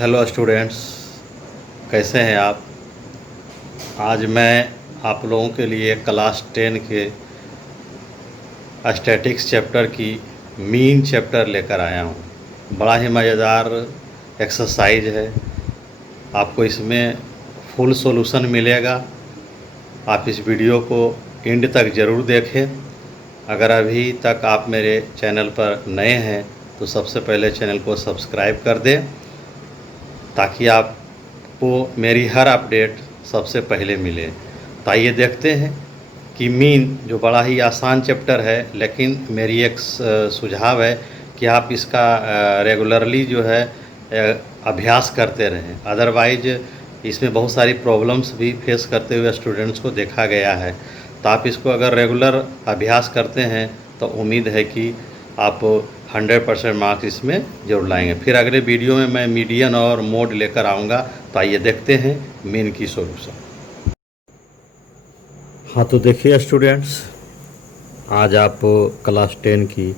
Hello students, कैसे हैं आप। आज मैं आप लोगों के लिए क्लास 10 के स्टैटिक्स चैप्टर की मीन चैप्टर लेकर आया हूँ। बड़ा ही मज़ेदार एक्सरसाइज है। आपको इसमें फुल सॉल्यूशन मिलेगा। आप इस वीडियो को एंड तक ज़रूर देखें। अगर अभी तक आप मेरे चैनल पर नए हैं तो सबसे पहले चैनल को सब्सक्राइब कर दें ताकि आपको मेरी हर अपडेट सबसे पहले मिले। तो आइए देखते हैं कि मीन जो बड़ा ही आसान चैप्टर है, लेकिन मेरी एक सुझाव है कि आप इसका रेगुलरली जो है अभ्यास करते रहें। अदरवाइज इसमें बहुत सारी प्रॉब्लम्स भी फेस करते हुए स्टूडेंट्स को देखा गया है। तो आप इसको अगर रेगुलर अभ्यास करते हैं तो उम्मीद है कि आप 100% मार्क्स इसमें जरूर लाएंगे। फिर अगले वीडियो में मैं मीडियन और मोड लेकर आऊँगा। तो आइए देखते हैं मीन की सॉल्यूशन। हाँ, तो देखिए स्टूडेंट्स, आज आप क्लास 10 की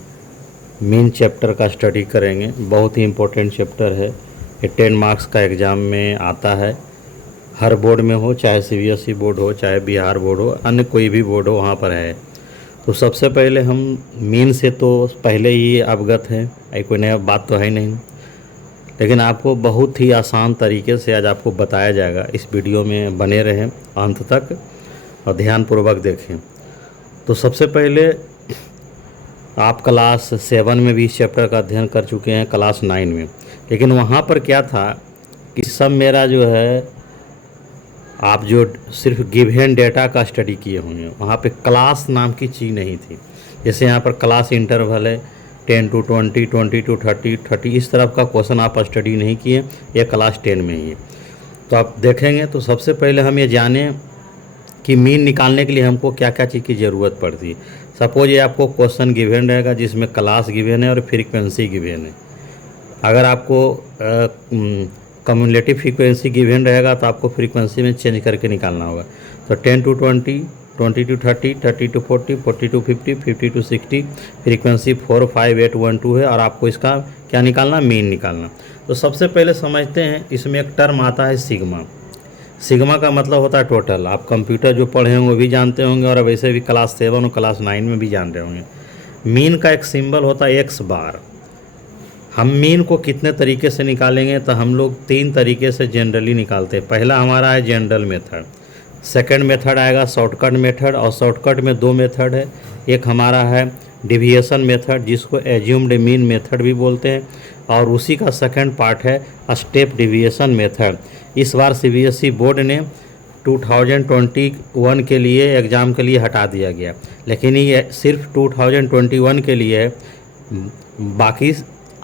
मीन चैप्टर का स्टडी करेंगे। बहुत ही इम्पोर्टेंट चैप्टर है। ये 10 मार्क्स का एग्ज़ाम में आता है। हर बोर्ड में हो, चाहे CBSE बोर्ड हो, चाहे बिहार बोर्ड हो, अन्य कोई भी बोर्ड हो, वहाँ पर है। तो सबसे पहले हम मीन से तो पहले ही अवगत हैं, कोई नया बात तो है नहीं, लेकिन आपको बहुत ही आसान तरीके से आज आपको बताया जाएगा। इस वीडियो में बने रहें अंत तक और ध्यानपूर्वक देखें। तो सबसे पहले आप क्लास 7 में भी इस चैप्टर का अध्ययन कर चुके हैं, क्लास 9 में, लेकिन वहाँ पर क्या था कि सब मेरा जो है, आप जो सिर्फ गिवन डेटा का स्टडी किए होंगे, वहाँ पे क्लास नाम की चीज़ नहीं थी। जैसे यहाँ पर क्लास इंटरवल है 10 to 20, 20 to 30, 30, इस तरफ का क्वेश्चन आप स्टडी नहीं किए, ये क्लास 10 में ही है। तो आप देखेंगे तो सबसे पहले हम ये जानें कि मीन निकालने के लिए हमको क्या क्या चीज़ की ज़रूरत पड़ती है। सपोज ये आपको क्वेश्चन गिवन रहेगा जिसमें क्लास गिवन है और फ्रीक्वेंसी गिवन है। अगर आपको कम्युलेटिव फ्रीक्वेंसी गिवन रहेगा तो आपको फ्रीक्वेंसी में चेंज करके निकालना होगा। तो 10 to 20, 20 to 30, 30 to 40, 40 to 50, 50 to 60, frequency 4, 5, 8, 1, 2 है, और आपको इसका क्या निकालना, मीन निकालना। तो सबसे पहले समझते हैं, इसमें एक टर्म आता है सिग्मा। सिग्मा का मतलब होता है टोटल। आप कंप्यूटर जो पढ़े होंगे वो भी जानते होंगे, और वैसे भी क्लास 7 और क्लास 9 में भी जान रहे होंगे। मीन का एक सिंबल होता है एक्स बार। हम मीन को कितने तरीके से निकालेंगे, तो हम लोग 3 तरीके से जनरली निकालते हैं। पहला हमारा है जनरल मेथड, सेकंड मेथड आएगा शॉर्टकट मेथड, और शॉर्टकट में 2 मेथड है। एक हमारा है डिविएशन मेथड, जिसको एज्यूम्ड मीन मेथड भी बोलते हैं, और उसी का सेकंड पार्ट है स्टेप डिविएशन मेथड। इस बार CBSE बोर्ड ने 2021 के लिए एग्ज़ाम के लिए हटा दिया गया, लेकिन ये सिर्फ 2021 के लिए है। बाकी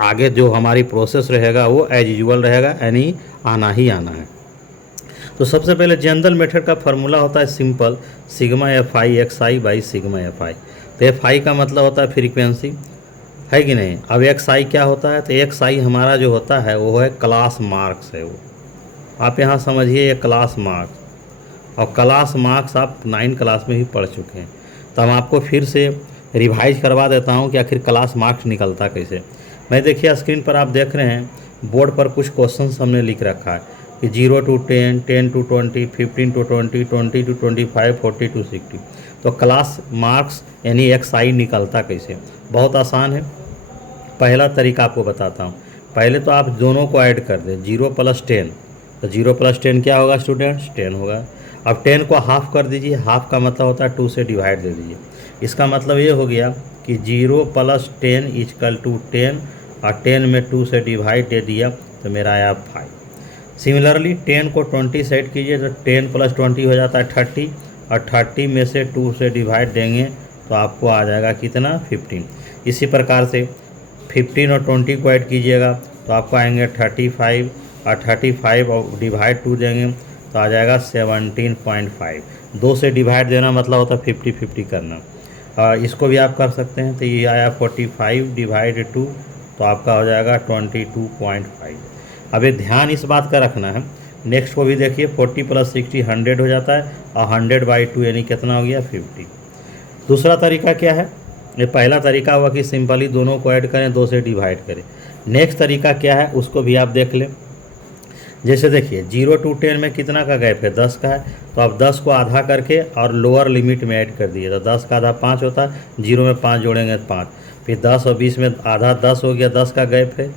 आगे जो हमारी प्रोसेस रहेगा वो एज यूजुअल रहेगा, यानी आना ही आना है। तो सबसे पहले जनरल मेथड का फार्मूला होता है simple, sigma FI XI by sigma FI। तो FI का मतलब होता है फ्रीक्वेंसी, है कि नहीं। अब XI क्या होता है, तो XI हमारा जो होता है वो है क्लास मार्क्स है। वो आप यहाँ समझिए, ये क्लास मार्क्स, और क्लास मार्क्स आप 9 क्लास में ही पढ़ चुके हैं। तो हम आपको फिर से रिवाइज करवा देता हूँ कि आखिर क्लास मार्क्स निकलता कैसे। मैं देखिए स्क्रीन पर आप देख रहे हैं, बोर्ड पर कुछ क्वेश्चंस हमने लिख रखा है कि 0 to 10, 10 to 20, 15 to 20, 20 to 25, 40 to 60। तो क्लास मार्क्स यानी XI निकलता कैसे, बहुत आसान है। पहला तरीका आपको बताता हूँ। पहले तो आप दोनों को ऐड कर दें, 0 + 10। तो 0 + 10 क्या होगा स्टूडेंट्स, 10 होगा। अब 10 को हाफ कर दीजिए, हाफ का मतलब होता है 2 से डिवाइड दे दीजिए। इसका मतलब ये हो गया कि 0 + 10 = 10, और 10 में 2 से डिवाइड दे दिया तो मेरा आया 5। सिमिलरली 10 को 20 सेट कीजिए तो 10 + 20 हो जाता है 30, और 30 में से 2 से डिवाइड देंगे तो आपको आ जाएगा कितना, 15। इसी प्रकार से 15 और 20 को ऐड कीजिएगा तो आपको आएंगे 35, और 35 और डिवाइड 2 देंगे तो आ जाएगा 17.5। 2 से डिवाइड देना मतलब होता है 50-50 करना। इसको भी आप कर सकते हैं। तो ये आया 45 / 2, तो आपका हो जाएगा 22.5। अब ये ध्यान इस बात का रखना है। नेक्स्ट को भी देखिए, 40 + 60 100 हो जाता है, और 100/2 यानी कितना हो गया, 50। दूसरा तरीका क्या है, ये पहला तरीका हुआ कि सिंपली दोनों को ऐड करें, 2 से डिवाइड करें। नेक्स्ट तरीका क्या है उसको भी आप देख लें। जैसे देखिए 0 to 10 में कितना का गैप है, 10 का है, तो आप 10 को आधा करके और लोअर लिमिट में ऐड कर दिए, तो 10 का आधा 5 होता है, 0 में 5 जोड़ेंगे तो 5, फिर 10 और 20 में आधा 10 हो गया, 10 का गैप है,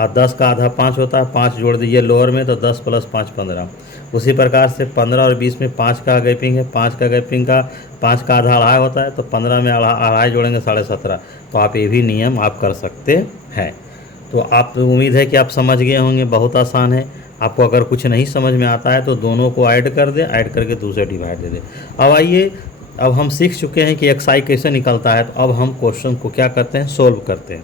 और 10 का आधा 5 होता है, 5 जोड़ दीजिए लोअर में, तो 10 + 5 15। उसी प्रकार से 15 और 20 में 5 का गैपिंग है, 5 का गैपिंग का 5 का आधा अढ़ाई होता है, तो 15 में अढ़ाई जोड़ेंगे 17.5। तो आप ये भी नियम आप कर सकते हैं। तो आप उम्मीद है कि आप समझ गए होंगे, बहुत आसान है। आपको अगर कुछ नहीं समझ में आता है तो दोनों को ऐड कर दें, ऐड करके दूसरे डिवाइड दे दें। अब आइए, अब हम सीख चुके हैं कि एक्साई कैसे निकलता है, तो अब हम क्वेश्चन को क्या करते हैं, सोल्व करते हैं।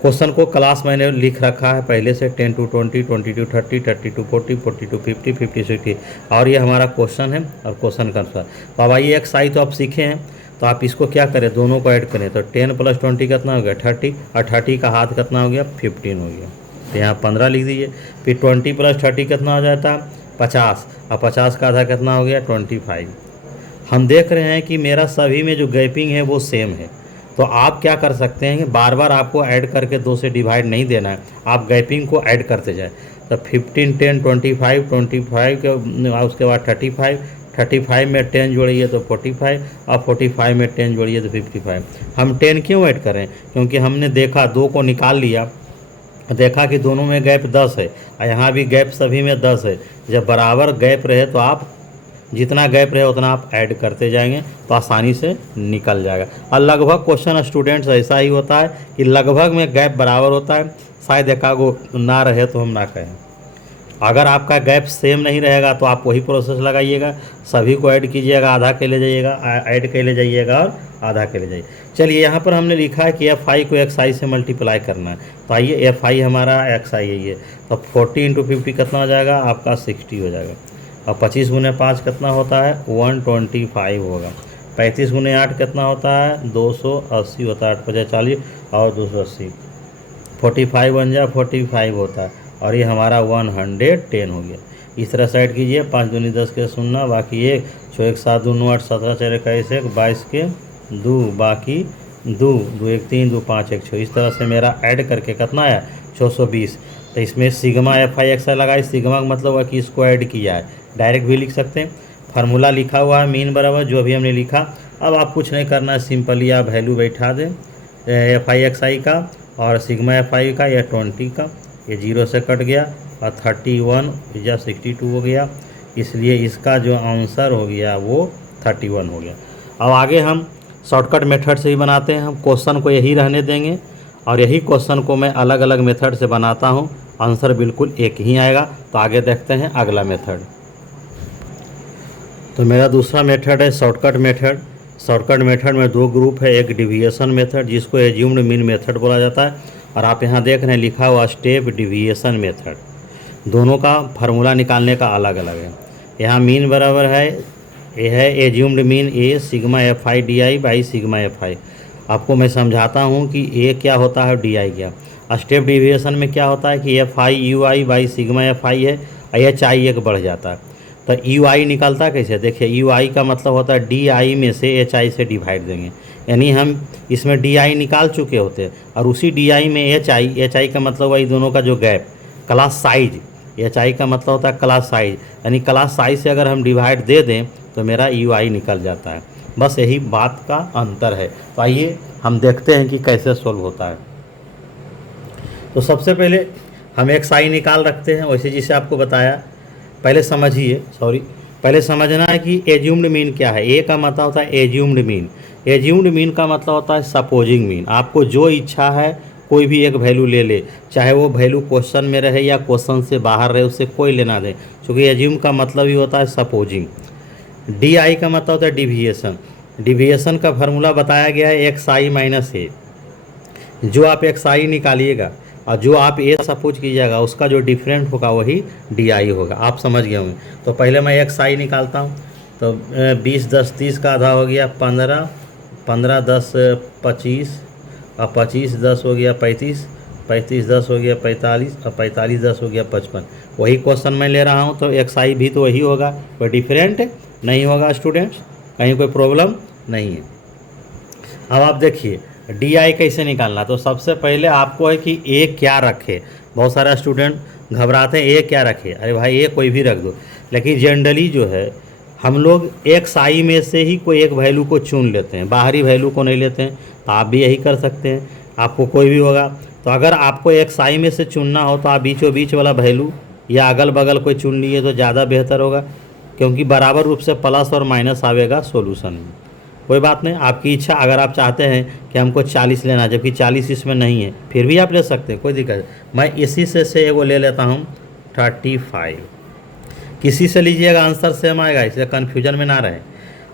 क्वेश्चन को क्लास मैंने लिख रखा है पहले से 10 to 20, 20 to 30, 30 to 40, 40 to 50, 50 to 60, और ये हमारा क्वेश्चन है और क्वेश्चन का आंसर। तो अब आइए एक्साई तो आप सीखे हैं, तो आप इसको क्या करें, दोनों को ऐड करें, तो 10 + 20 कितना हो गया 30, और 30 का हाथ कितना हो गया 15 हो गया, तो यहाँ 15 लिख दीजिए। फिर 20 + 30 कितना हो जाता है 50, और 50 का आधा कितना हो गया 25। हम देख रहे हैं कि मेरा सभी में जो गैपिंग है वो सेम है, तो आप क्या कर सकते हैं कि बार बार आपको ऐड करके 2 से डिवाइड नहीं देना है, आप गैपिंग को ऐड करते जाए। तो 15, 10, 25, 25 के उसके बाद 35, 35 में 10 जोड़िए तो 45, और 45 में 10 जोड़िए तो 55। हम 10 क्यों ऐड करें, क्योंकि हमने देखा 2 को निकाल लिया, देखा कि दोनों में गैप 10 है, और यहाँ भी गैप सभी में 10 है। जब बराबर गैप रहे तो आप जितना गैप रहे उतना आप ऐड करते जाएंगे, तो आसानी से निकल जाएगा। और लगभग क्वेश्चन स्टूडेंट्स ऐसा ही होता है कि लगभग में गैप बराबर होता है, शायद एकागो ना रहे तो हम ना कहें। अगर आपका गैप सेम नहीं रहेगा तो आप वही प्रोसेस लगाइएगा, सभी को ऐड कीजिएगा, आधा के ले जाइएगा, ऐड के ले जाइएगा और आधा के ले जाइए। चलिए यहाँ पर हमने लिखा है कि FI को XI से मल्टीप्लाई करना है, तो आइए FI हमारा XI यही है, तो 40 × 50 कितना हो जाएगा आपका 60 हो जाएगा, और 25 × 5 कितना होता है 125 होगा, 35 × 8 कितना होता है 280 होता है, 8 × 5 40 और 280, 45 बन जाए 45 होता है, और ये हमारा 110 हो गया। इस तरह साइड कीजिए, 5 दूनी 10 के 0, बाकी 1, 6 1 7 2 9 8 17 4 21 1 22 के 2, बाकी 2 2 1 3 2 5 1 6। इस तरह से मेरा ऐड करके कितना आया 620। तो इसमें सिग्मा FI XI लगाई, सिग्मा का मतलब है कि इसको ऐड किया है, डायरेक्ट भी लिख सकते हैं। फार्मूला लिखा हुआ है मीन बराबर जो अभी हमने लिखा। अब आप कुछ नहीं करना है, सिंपली आप वैल्यू बैठा दें FI XI का और सिग्मा FI का या 20 का, ये 0 से कट गया, और 31 या 62 हो गया, इसलिए इसका जो आंसर हो गया वो 31 हो गया। अब आगे हम शॉर्टकट मेथड से ही बनाते हैं, हम क्वेश्चन को यही रहने देंगे, और यही क्वेश्चन को मैं अलग अलग मेथड से बनाता हूँ, आंसर बिल्कुल एक ही आएगा। तो आगे देखते हैं अगला मेथड। तो मेरा दूसरा मेथड है शॉर्टकट मेथड। शॉर्टकट मेथड में 2 ग्रुप है, एक डिविएशन मेथड जिसको एज्यूम्ड मीन मेथड बोला जाता है, और आप यहाँ देख रहे हैं लिखा हुआ स्टेप डिविएशन मेथड। दोनों का फार्मूला निकालने का अलग अलग है। यहाँ मीन बराबर है, ये है assumed mean A sigma FI DI by sigma FI। आपको मैं समझाता हूँ कि A क्या होता है और DI क्या। स्टेप डिविएशन में क्या होता है कि FI UI by sigma FI है, HI एक बढ़ जाता है। तो UI निकलता कैसे, देखिए UI का मतलब होता है DI में से HI से डिवाइड देंगे, यानी हम इसमें DI निकाल चुके होते हैं, और उसी DI में HI का मतलब है दोनों का जो गैप, क्लास साइज, HI का मतलब होता है क्लास साइज, यानी क्लास साइज से अगर हम डिवाइड दे दें तो मेरा UI निकल जाता है। बस यही बात का अंतर है। तो आइए हम देखते हैं कि कैसे सोल्व होता है। तो सबसे पहले हम XI निकाल रखते हैं, वैसे जिसे आपको बताया। पहले समझिए, पहले समझना है कि एज्यूम्ड मीन क्या है। ए का मतलब होता है एज्यूम्ड मीन, एज्यूम्ड मीन का मतलब होता है सपोजिंग मीन। आपको जो इच्छा है कोई भी एक वैल्यू ले ले, चाहे वो वैल्यू क्वेश्चन में रहे या क्वेश्चन से बाहर रहे, उससे कोई लेना दें, क्योंकि एज्यूम का मतलब ही होता है सपोजिंग। DI का मतलब होता है डिविएशन। डिविएशन का फार्मूला बताया गया है XI माइनस A। जो आप XI निकालिएगा और जो आप A सपोज कीजिएगा, उसका जो डिफरेंट होगा वही DI होगा। आप समझ गए होंगे। तो पहले मैं XI निकालता हूँ। तो 20 10 30 का आधा हो गया 15, 15 10 25, और 25 10 हो गया 35, 35 10 हो गया 45, और 45 10 हो गया 55। वही क्वेश्चन मैं ले रहा हूँ, तो XI भी तो वही होगा, कोई डिफरेंट नहीं होगा स्टूडेंट्स, कहीं कोई प्रॉब्लम नहीं है। अब आप देखिए, डी आई कैसे निकालना, तो सबसे पहले आपको है कि ए क्या रखे। बहुत सारा स्टूडेंट घबराते हैं ए क्या रखे, अरे भाई ए कोई भी रख दो, लेकिन जनरली जो है हम लोग एक्स आई में से ही कोई एक वैल्यू को चुन लेते हैं, बाहरी वैल्यू को नहीं लेते हैं। तो आप भी यही कर सकते हैं, आपको कोई भी होगा। तो अगर आपको एक्स आई में से चुनना हो तो आप बीचों बीच वाला वैल्यू या अगल बगल कोई चुन लिए तो ज़्यादा बेहतर होगा, क्योंकि बराबर रूप से प्लस और माइनस आवेगा सॉल्यूशन में। कोई बात नहीं, आपकी इच्छा, अगर आप चाहते हैं कि हमको 40 लेना जबकि 40 इसमें नहीं है, फिर भी आप ले सकते हैं, कोई दिक्कत नहीं। मैं इसी से एगो ले लेता हूँ 35। किसी से लीजिएगा आंसर सेम आएगा, इसलिए कन्फ्यूजन में ना रहे।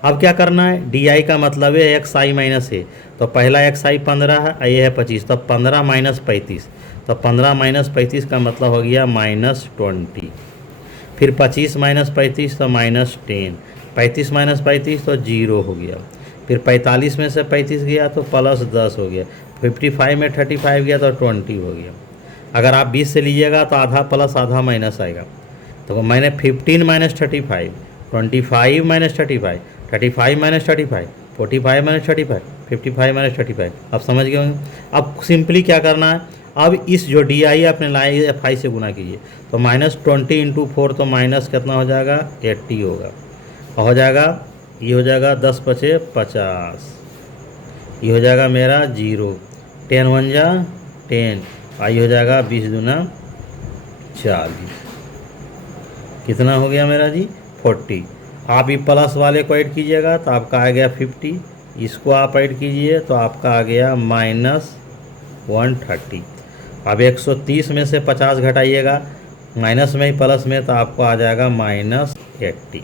अब क्या करना है, डी आई का मतलब है एक्स आई माइनस ए। तो पहला एक्स आई 15 है, ये है 25, तो 15 माइनस 35, तो 15 माइनस 35 का मतलब हो गया -20। फिर 25 माइनस 35 तो -10, 35 माइनस 35 तो 0 हो गया। फिर 45 में से 35 गया तो +10 हो गया। 55 में 35 गया तो 20 हो गया। अगर आप 20 से लीजिएगा तो आधा प्लस आधा माइनस आएगा। तो मैंने 15 minus 35, 25 minus 35, 35 minus 35, 45 minus 35, 55 minus 35। अब समझ गए होंगे। अब सिंपली क्या करना है, अब इस जो डी आई आपने लाए एफ आई से गुना कीजिए। तो -20 × 4 तो माइनस कितना हो जाएगा, 80 होगा। हो जाएगा, ये हो जाएगा 10 × 5 = 50, ये हो जाएगा मेरा 0, 10 × 1 = 10, आई हो जाएगा 20 दूना 40, कितना हो गया मेरा जी 40। आप ये प्लस वाले को ऐड कीजिएगा तो आपका आ गया 50, इसको आप ऐड कीजिए तो आपका आ गया -130। अब 130 में से 50 घटाइएगा, माइनस में ही प्लस में, तो आपको आ जाएगा -80।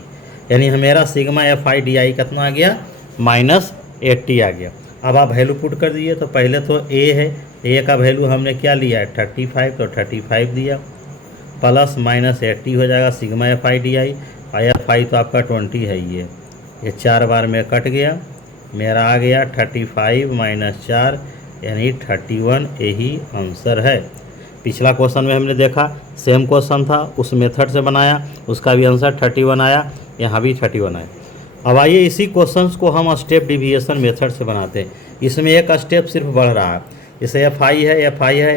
यानी मेरा sigma F I D I कितना आ गया, -80 आ गया। अब आप वैल्यू पुट कर दिए। तो पहले तो ए है, ए का वैल्यू हमने क्या लिया है 35, तो 35 दिया, प्लस -80 हो जाएगा sigma F I D I. और एफ आई तो आपका 20 है, ये 4 बार में कट गया, मेरा आ गया 35 - 4 यानी 31। यही आंसर है। पिछला क्वेश्चन में हमने देखा सेम क्वेश्चन था, उस मेथड से बनाया, उसका भी आंसर 31 आया, यहाँ भी 31 आया। अब आइए इसी क्वेश्चंस को हम स्टेप डिविएशन मेथड से बनाते हैं। इसमें एक स्टेप सिर्फ बढ़ रहा है, जैसे एफ आई है,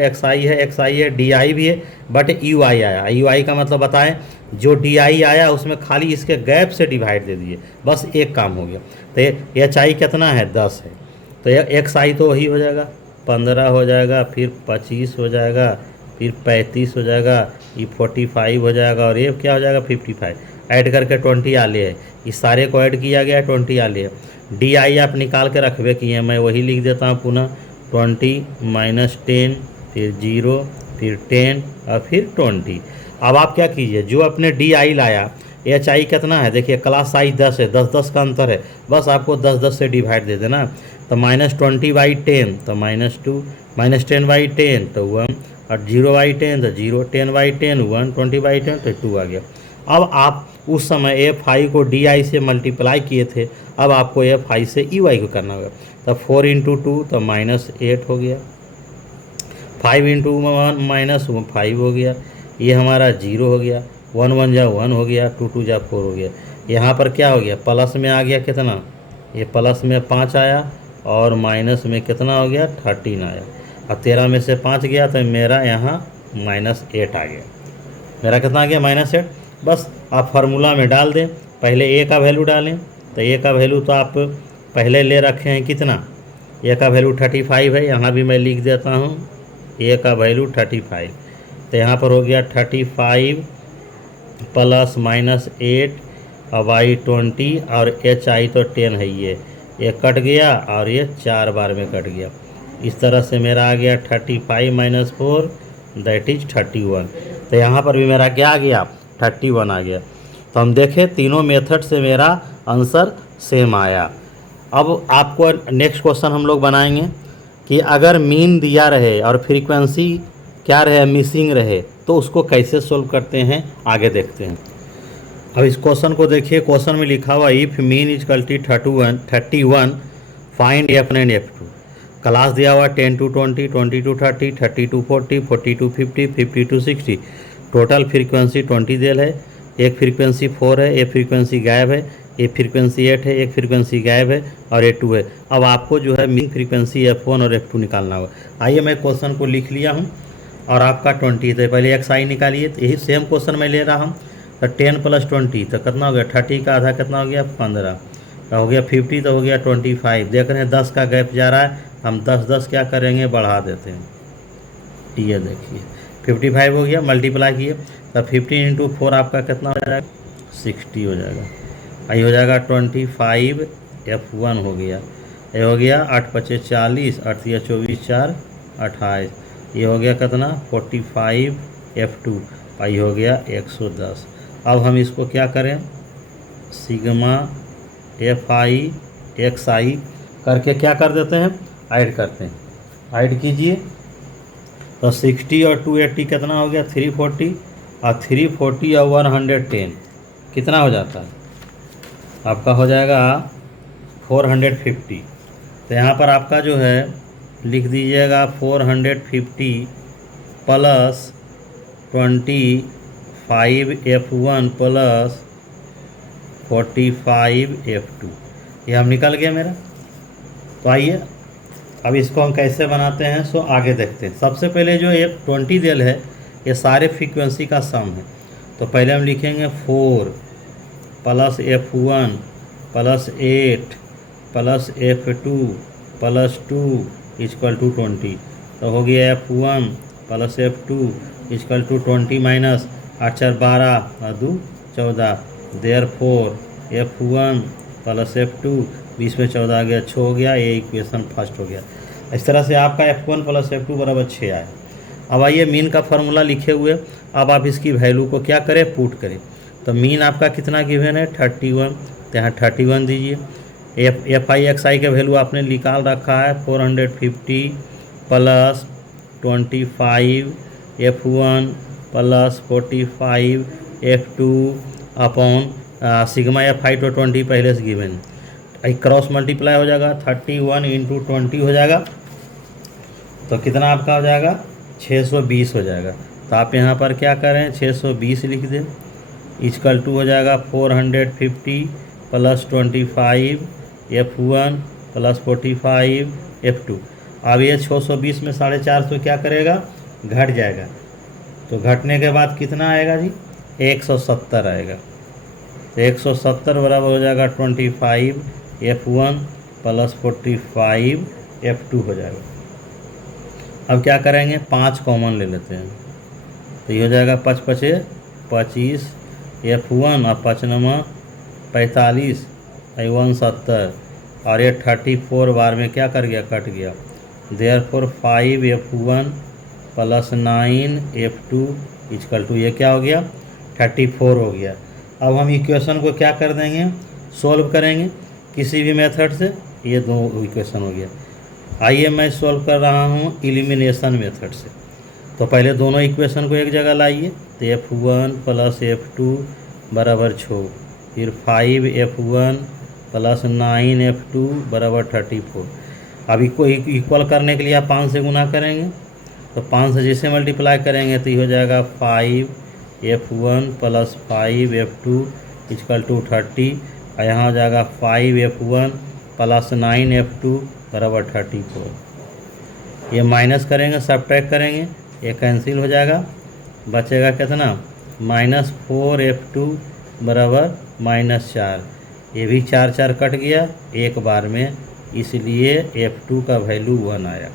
एक्स आई है, एक्स आई है, डी आई भी है, बट यू आई आया। यू आई का मतलब बताएं, जो डी आई आया उसमें खाली इसके गैप से डिवाइड दे दिए, बस एक काम हो गया। तो एच आई कितना है 10 है, तो एक्स आई तो वही हो जाएगा 15 हो जाएगा, फिर 25 हो जाएगा, फिर 35 हो जाएगा, ये 45 हो जाएगा, और ये क्या हो जाएगा 55। ऐड करके 20 आ लिया है, इस सारे को ऐड किया गया 20 आ लिया। डी आई आप निकाल के रखबे किए, मैं वही लिख देता हूँ पुनः 20 - 10, फिर 0, फिर 10 और फिर 20। अब आप क्या कीजिए, जो अपने डी आई लाया, एच आई कितना है देखिए, क्लास साइज 10 है, 10 का अंतर है, बस आपको 10 से डिवाइड दे देना। तो -20/10 तो -2, -10/10 तो 1, और 0/10 तो 0, 10/10 1, 20/10 तो 2 आ गया। अब आप उस समय एफ आई को डी आई से मल्टीप्लाई किए थे, अब आपको एफ आई से यू आई को करना होगा। तो 4 × 2 तो -8 हो गया, 5 × 1 - 5 हो गया, ये हमारा 0 हो गया, 1 × 1 = 1 हो गया, 2 × 2 = 4 हो गया। यहाँ पर क्या हो गया, प्लस में आ गया कितना, ये प्लस में 5 आया, और माइनस में कितना हो गया 13 आया, और 13 में से 5 गया तो मेरा यहाँ -8 आ गया। मेरा कितना आ गया -8। बस आप फार्मूला में डाल दें, पहले ए का वैल्यू डालें। तो ए का वैल्यू तो आप पहले ले रखे हैं कितना, ए का वैल्यू 35 है, यहाँ भी मैं लिख देता हूँ ए का वैल्यू 35। तो यहाँ पर हो गया 35 + -8 और y 20 और एच आई तो 10 है, ये कट गया और ये 4 बार में कट गया। इस तरह से मेरा आ गया 35 - 4 दैट इज 31। तो यहाँ पर भी मेरा क्या आ गया 31 आ गया। तो हम देखें तीनों मेथड से मेरा आंसर सेम आया। अब आपको नेक्स्ट क्वेश्चन हम लोग बनाएंगे कि अगर मीन दिया रहे और फ्रीक्वेंसी क्या रहे, मिसिंग रहे, तो उसको कैसे सोल्व करते हैं आगे देखते हैं। अब इस क्वेश्चन को देखिए, क्वेश्चन में लिखा हुआ if mean = 31 find F1 and F2। Class दिया हुआ 10 to 20, 20 to 30, 30 to 40, 40 to 50, 50 to 60। Total frequency 20 देल है, एक फ्रीक्वेंसी 4 है, एक फ्रीक्वेंसी गायब है, एक फ्रीक्वेंसी 8 है, एक फ्रीक्वेंसी गायब है और ये 2 है। अब आपको जो है मीन फ्रीक्वेंसी F1 और F2 निकालना होगा। आइए मैं क्वेश्चन को लिख लिया हूँ और आपका 20 तो पहले XI निकालिए। तो यही सेम क्वेश्चन मैं ले रहा हूँ। तो 10 + 20 तो कितना हो गया, 30 का आधा कितना हो गया, 15 तो हो गया 50 तो हो गया 25। देख रहे हैं 10 का गैप जा रहा है, हम 10 क्या करेंगे, बढ़ा देते हैं। ये देखिए 55 हो गया, मल्टीप्लाई किए तो 15 × 4 आपका कितना हो जाएगा, 60 हो जाएगा। ये हो जाएगा 25 F1 हो गया। ये हो गया 8 × 5 = 40, 8 × 24, 4 28। ये हो गया कितना, 45 F2। ये हो गया 110। अब हम इसको क्या करें, सिग्मा FI XI करके क्या कर देते हैं, ऐड करते हैं। ऐड कीजिए तो 60 और 280 कितना हो गया, 340 और 340 और 110 कितना हो जाता है, आपका हो जाएगा 450। तो यहाँ पर आपका जो है लिख दीजिएगा 450 + 25 F1 + 45 F2। ये हम निकल गया मेरा। तो आइए अब इसको हम कैसे बनाते हैं सो आगे देखते हैं। सबसे पहले जो ये 20 दिल है ये सारे फ्रीक्वेंसी का सम है। तो पहले हम लिखेंगे 4 + F1 + 8 + F2 + 2 = 20। तो हो गया F1 + F2 = 20 माइनस 8 × 4 = 12 और 2 = 14। देयरफॉर F1 + F2 20 में 14 आ गया, 6 हो गया। ये इक्वेशन फर्स्ट हो गया। इस तरह से आपका F1 + F2 = 6 आया। अब आइए मीन का फार्मूला लिखे हुए, अब आप इसकी वैल्यू को क्या करें, पुट करें। तो मीन आपका कितना गिवन है, 31। तो यहाँ 31 दीजिए। FI XI का वैल्यू आपने निकाल रखा है 450 + 25 F1 + 45 F2 upon sigma FI तो 20 पहले से गिवन। क्रॉस मल्टीप्लाई हो जाएगा, 31 × 20 हो जाएगा। तो कितना आपका हो जाएगा, 620 हो जाएगा। तो आप यहाँ पर क्या करें, 620 लिख दें। = हो जाएगा 450 + 25 F1 + 45 F2। अब ये 620 में 450 क्या करेगा, घट जाएगा। तो घटने के बाद कितना आएगा जी, 170 आएगा। तो 170 बराबर हो जाएगा 25 F1 + 45 F2 हो जाएगा। अब क्या करेंगे, 5 कॉमन ले लेते हैं। तो ये हो जाएगा 5 × 5 = 25 F1 और 5 × 9 = 45 170 और ये 34 बार में क्या कर गया, कट गया। देयरफॉर 5 F1 + 9 F2 = ये क्या हो गया, 34 हो गया। अब हम इक्वेशन को क्या कर देंगे, सॉल्व करेंगे किसी भी मेथड से। ये दो इक्वेशन हो गया। आइए मैं सॉल्व कर रहा हूँ एलिमिनेशन मेथड से। तो पहले दोनों इक्वेशन को एक जगह लाइए। तो F1 + F2 = 6, फिर 5 F1 + 9 F2 = 34। अब इसको इक्वल करने के लिए आप 5 से गुना करेंगे। तो 5 से जैसे मल्टीप्लाई करेंगे तो ये हो जाएगा 5 F1 + 5 F2 = 30। और यहाँ हो जाएगा 5 F1 + 9 F2 = 34। ये माइनस करेंगे, सब्ट्रैक्ट करेंगे, ये कैंसिल हो जाएगा। बचेगा कितना, -4 F2 = -4। ये भी 4 4 कट गया एक बार में, इसलिए F2 का वैल्यू 1 आया।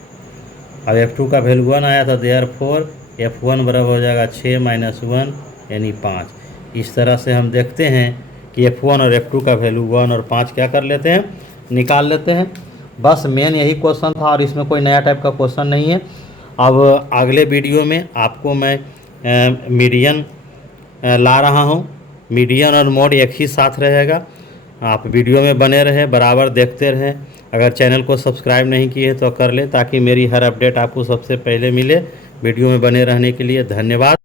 अब F2 का वैल्यू 1 आया तो देयरफॉर F1 बराबर हो जाएगा 6 - 1 यानी 5। इस तरह से हम देखते हैं कि F1 और F2 का वैल्यू 1 और 5 क्या कर लेते हैं, निकाल लेते हैं। बस मेन यही क्वेश्चन था और इसमें कोई नया टाइप का क्वेश्चन नहीं है। अब अगले वीडियो में आपको मैं मीडियन ला रहा हूँ। मीडियन और मोड एक ही साथ रहेगा। आप वीडियो में बने रहें, बराबर देखते रहें। अगर चैनल को सब्सक्राइब नहीं किए तो कर लें, ताकि मेरी हर अपडेट आपको सबसे पहले मिले। वीडियो में बने रहने के लिए धन्यवाद।